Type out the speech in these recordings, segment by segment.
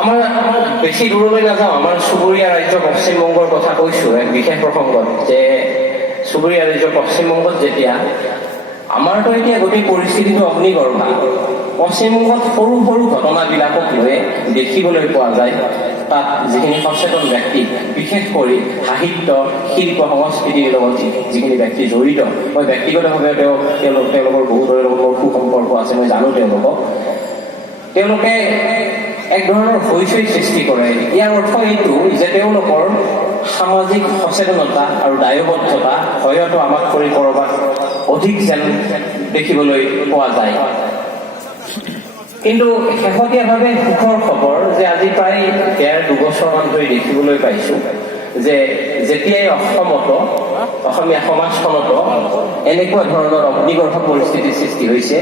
আমাৰ বেছি দূৰলৈ নাযাওঁ, আমাৰ চুবুৰীয়া ৰাজ্য পশ্চিমবংগৰ কথা কৈছোঁ এক বিশেষ প্ৰসংগত, যে চুবুৰীয়া ৰাজ্য পশ্চিমবংগত যেতিয়া আমাৰতো এতিয়া গোটেই পৰিস্থিতিটো অগ্নিগৰ্ভা। পশ্চিমবংগত সৰু সৰু ঘটনাবিলাকক লৈ দেখিবলৈ পোৱা যায় তাত যিখিনি সচেতন ব্যক্তি, বিশেষ কৰি সাহিত্য, শিল্প, সংস্কৃতিৰ লগত যিখিনি ব্যক্তি জড়িত, মই ব্যক্তিগতভাৱে তেওঁলোকৰ বহুতৰে লগত মোৰ সুসম্পৰ্ক আছে, মই জানো তেওঁলোকে এক ধৰণৰ হৈচৈ সৃষ্টি কৰে। ইয়াৰ অৰ্থ এইটো যে তেওঁলোকৰ সামাজিক সচেতনতা আৰু দায়বদ্ধতা হয়তো আমাক কৰি ক'ৰবাত অধিক যেন দেখিবলৈ পোৱা যায়। কিন্তু শেহতীয়াভাৱে সুখৰ খবৰ যে আজি প্ৰায় 1.5-2 বছৰমান ধৰি দেখিবলৈ পাইছোঁ যে যেতিয়াই অসমীয়া সমাজখনতো এনেকুৱা ধৰণৰ অগ্নিগৰ্ভ পৰিস্থিতিৰ সৃষ্টি হৈছে,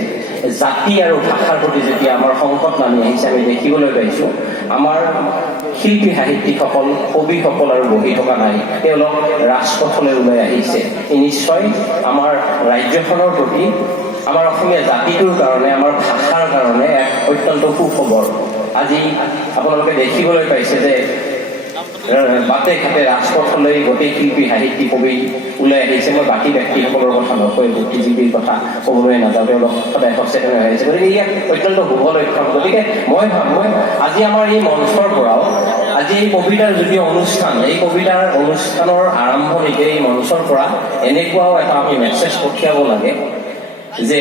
জাতি আৰু ভাষাৰ প্ৰতি যেতিয়া আমাৰ সংকট নামি আহিছে, আমি দেখিবলৈ পাইছোঁ আমাৰ শিল্পী সাহিত্যিকসকল, কবিসকল আৰু বহি থকা নাই, তেওঁলোক ৰাজপথলৈ ওলাই আহিছে। নিশ্চয় আমাৰ ৰাজ্যখনৰ প্ৰতি, আমাৰ অসমীয়া জাতিটোৰ কাৰণে, আমাৰ ভাষাৰ কাৰণে এক অত্যন্ত সুখবৰ। আজি আপোনালোকে দেখিবলৈ পাইছে যে বাটে ঘাটে ৰাজপথলৈ গোটেই শিল্পী সাহিত্যিক কবি ওলাই আহিছে। মই বাকী ব্যক্তিসকলৰ কথা নকৈ, বুদ্ধিজীৱীৰ কথা ক'বলৈ নাযাওঁ, তেওঁলোক সদায় সচেতন হৈ আহিছে। গতিকে ইয়াক অত্যন্ত শুভ লক্ষণ। গতিকে মই ভাবোঁ আজি আমাৰ এই মঞ্চৰ পৰাও, আজি এই কবিতাৰ যদিও অনুষ্ঠান, এই কবিতাৰ অনুষ্ঠানৰ আৰম্ভণিতে এই মঞ্চৰ পৰা এনেকুৱাও এটা আমি মেছেজ পঠিয়াব লাগে যে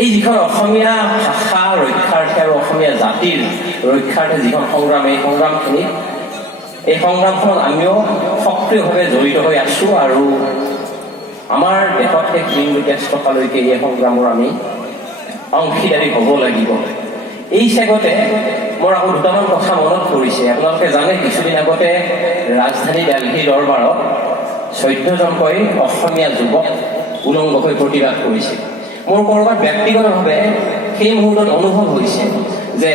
এই যিখন অসমীয়া ভাষা ৰক্ষাৰ্থে আৰু অসমীয়া জাতিৰ ৰক্ষাৰ্থে যিখন সংগ্ৰাম, এই সংগ্ৰামখনত আমিও সক্ৰিয়ভাৱে জড়িত হৈ আছোঁ আৰু আমাৰ দেশত শেষ দিনটো তেজ টকালৈকে এই সংগ্ৰামৰ আমি অংশীদাৰী হ'ব লাগিব। এই চেগতে মোৰ আকৌ দুটামান কথা মনত পৰিছে। আপোনালোকে জানে কিছুদিন আগতে ৰাজধানী দিল্লী দৰবাৰত 14জনকৈ অসমীয়া যুৱক উলংগ হৈ প্ৰতিবাদ কৰিছে। মোৰ ক'ৰবাত ব্যক্তিগতভাৱে সেই মুহূৰ্তত অনুভৱ হৈছে যে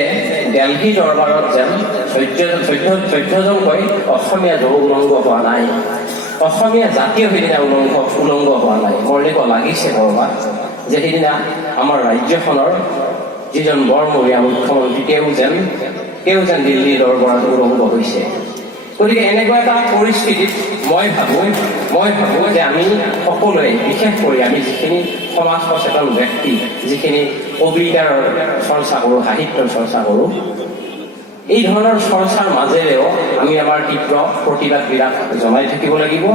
দিল্লী দৰবাৰত যেন 14জনকৈ অসমীয়া যুৱক উলংগ হোৱা নাই, অসমীয়া জাতীয় সেইদিনা উলংগ হোৱা নাই। মোৰ এনেকুৱা লাগিছে ক'ৰবাত যে সেইদিনা আমাৰ ৰাজ্যখনৰ যিজন বৰমূৰীয়া মুখ্যমন্ত্ৰী তেওঁ যেন দিল্লী দৰবাৰত উলংগ হৈছে। গতিকে এনেকুৱা এটা পৰিস্থিতিত মই ভাবোঁ যে আমি সকলোৱে, বিশেষ কৰি আমি যিখিনি সমাজ সচেতন ব্যক্তি, যিখিনি কবিতাৰ চৰ্চা কৰোঁ, সাহিত্যৰ চৰ্চা কৰোঁ, এই ধৰণৰ চৰ্চাৰ মাজেৰেও আমি আমাৰ তীব্ৰ প্ৰতিবাদবিলাক জনাই থাকিব লাগিব।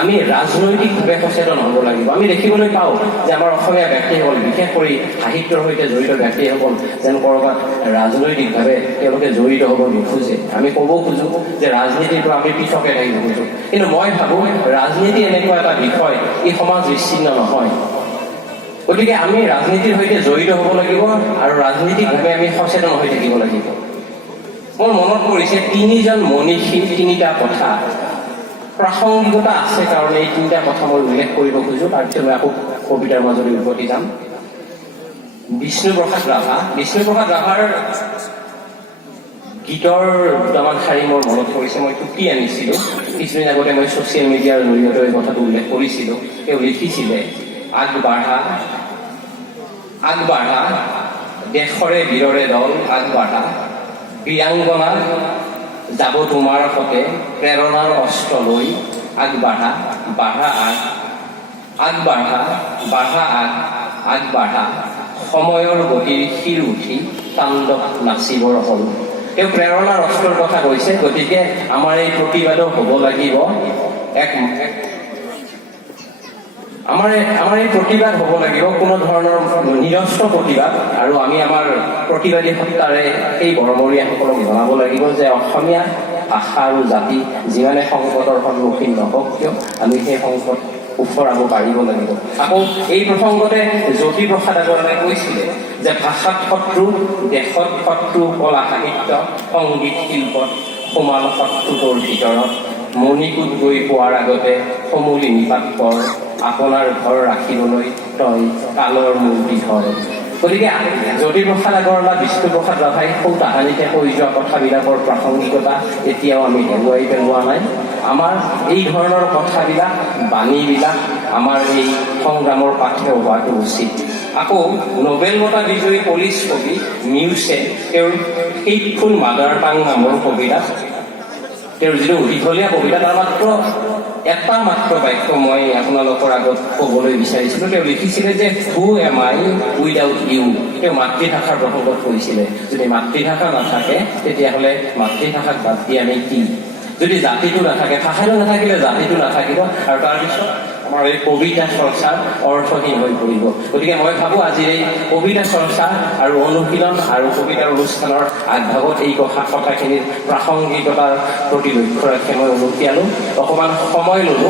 আমি ৰাজনৈতিকভাৱে সচেতন হ'ব লাগিব। আমি দেখিবলৈ পাওঁ যে আমাৰ অসমীয়া ব্যক্তিসকল, বিশেষ কৰি সাহিত্যৰ সৈতে জড়িত ব্যক্তিসকল যেন ক'ৰবাত ৰাজনৈতিকভাৱে তেওঁলোকে জড়িত হ'ব নোখোজে। আমি ক'ব খোজোঁ যে ৰাজনীতিৰ পৰা আমি পৃথকে থাকিব খোজোঁ, কিন্তু মই ভাবোঁ ৰাজনীতি এনেকুৱা এটা বিষয়, ই সমাজ বিচ্ছিন্ন নহয়। গতিকে আমি ৰাজনীতিৰ সৈতে জড়িত হ'ব লাগিব আৰু ৰাজনীতিকভাৱে আমি সচেতন হৈ থাকিব লাগিব। মোৰ মনত পৰিছে 3জন মনীষীৰ 3টা কথা, প্ৰাসংগিকতা আছে কাৰণে এই 3টা কথা মই উল্লেখ কৰিব খোজোঁ। তাৰপিছত মই আকৌ কবিতাৰ মাজলৈ উভতি যাম। বিষ্ণুপ্ৰসাদ ৰাভাৰ গীতৰ দুটামান শাৰী মোৰ মনত পৰিছে। মই টুকি আনিছিলোঁ কিছুদিন আগতে, মই ছ'চিয়েল মিডিয়াৰ জৰিয়তে এই কথাটো উল্লেখ কৰিছিলোঁ। তেওঁ লিখিছিলে, আগবাঢ়া দেশৰে বীৰৰে দল, আগবাঢ়া বীৰাংগনা যাব তোমাৰ সতে, প্ৰেৰণাৰ অস্ত্ৰ লৈ, আগবাঢ়া আগবাঢ়া সময়ৰ গতিৰ শিৰ উঠি তাণ্ডৱ নাচিবৰ হ'ল। তেওঁ প্ৰেৰণাৰ অস্ত্ৰৰ কথা কৈছে। গতিকে আমাৰ এই প্ৰতিবাদো হ'ব লাগিব, আমাৰ এই প্ৰতিবাদ হ'ব লাগিব কোনো ধৰণৰ নিৰস্ত্ৰ প্ৰতিবাদ। আৰু আমি আমাৰ প্ৰতিবাদী সত্তাৰে এই বৰমূৰীয়াসকলক জনাব লাগিব যে অসমীয়া ভাষা আৰু জাতি যিমানে সংকটৰ সন্মুখীন নহওক কিয়, আমি সেই সংকট উফৰাব পাৰিব লাগিব। আকৌ এই প্ৰসংগতে জ্যোতিপ্ৰসাদ আগৰৱালাই কৈছিলে যে ভাষাত শত্ৰু, দেশত শত্ৰু, কলা সাহিত্য, সংগীত শিল্পত সোমাল শত্ৰুটোৰ ভিতৰত, মণিকূট গৈ পোৱাৰ আগতে সমূলি নিপাত কৰ, আপোনাৰ ঘৰ ৰাখিবলৈ তই কালৰ মূৰ্তি ধৰ। গতিকে জ্যোতিপ্ৰসাদ আগৰৱালা, বিষ্ণুপ্ৰসাদ ৰাভাই সৌ তাহানিতে কৈ যোৱা কথাবিলাকৰ প্ৰাসংগিকতা এতিয়াও আমি হেৰুৱাই পেলোৱা নাই। আমাৰ এই ধৰণৰ কথাবিলাক, বাণীবিলাক আমাৰ এই সংগ্ৰামৰ পাঠ্য হোৱাটো উচিত। আকৌ নোবেল বঁটা বিজয়ী পলিছ কবি মিউছে তেওঁৰ ফেইথফুল মাদাৰ টাং নামৰ কবিতা, তেওঁৰ যিটো দীঘলীয়া কবিতা, তাৰ মাত্ৰ এটা মাত্ৰ বাক্য মই আপোনালোকৰ আগত ক'বলৈ বিচাৰিছিলোঁ। তেওঁ লিখিছিলে যে who am I without you. তেওঁ মাতৃভাষাৰ প্ৰসংগত কৈছিলে যদি মাতৃভাষা নাথাকে তেতিয়াহ'লে মাতৃভাষাক বাদ দি আমি কি, যদি জাতিটো নাথাকে, ভাষাটো নাথাকিলে জাতিটো নাথাকিব, আৰু তাৰপিছত আমাৰ এই কবিতা চৰ্চা অৰ্থহীন হৈ পৰিব। গতিকে মই ভাবোঁ আজিৰ এই কবিতা চৰ্চা আৰু অনুশীলন আৰু কবিতাৰ অনুষ্ঠানৰ আগভাগত এই কথাখিনিৰ প্ৰাসংগিকতাৰ প্ৰতি লক্ষ্য ৰাখি মই উনুকিয়ালোঁ, অকণমান সময় ল'লোঁ।